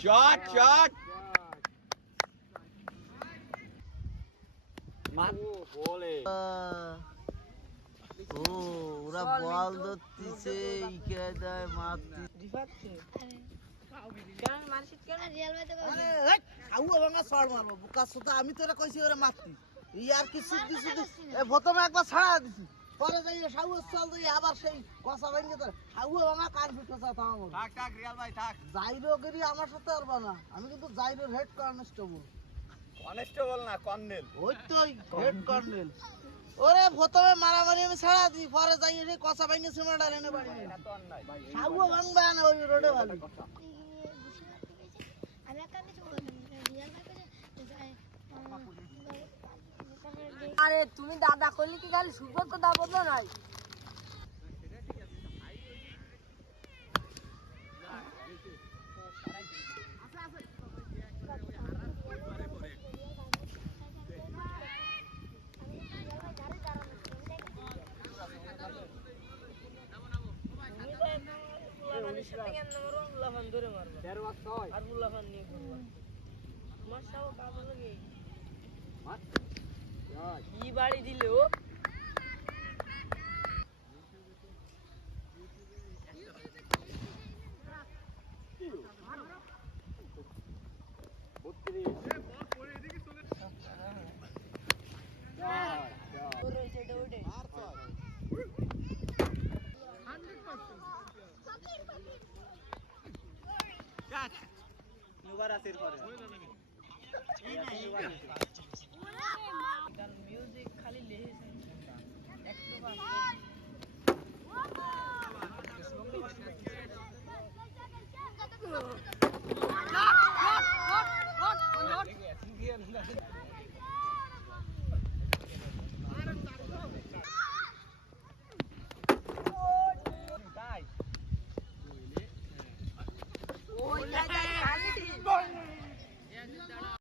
shot বলে ওরা বল ধরতেছে ইকেদায় মারতেছে আমি তোরা কইছি ওরা মারতি ইয়ার কি শুদ্ধি প্রথমে একবার ছাড়া দিছি পরে যাই সাউ চল দিই আবার সেই কষা ভেঙে তোর সাউ ভাঙা কান ফুটে থাক রিয়াল ভাই থাক যাইরো গিরি আমার সাথে পারবা না আমি কিন্তু যাইরো হেড কনস্টেবল না কর্নেল ওই তো হেড কর্নেল ওরে প্রথমে মারামারি আমি ছাড়া দিই পরে যাই সেই কষা ভেঙে সিমেন্ট আর এনে বাড়ি সাউ ভাঙবা না ওই রোডে ভালো আরে তুমি দাদা কইলি কি খালি সুযোগ তো দাও বলো নাই কি বাড়ি দিলে ও মিউজিক খালি লেহেছে একটু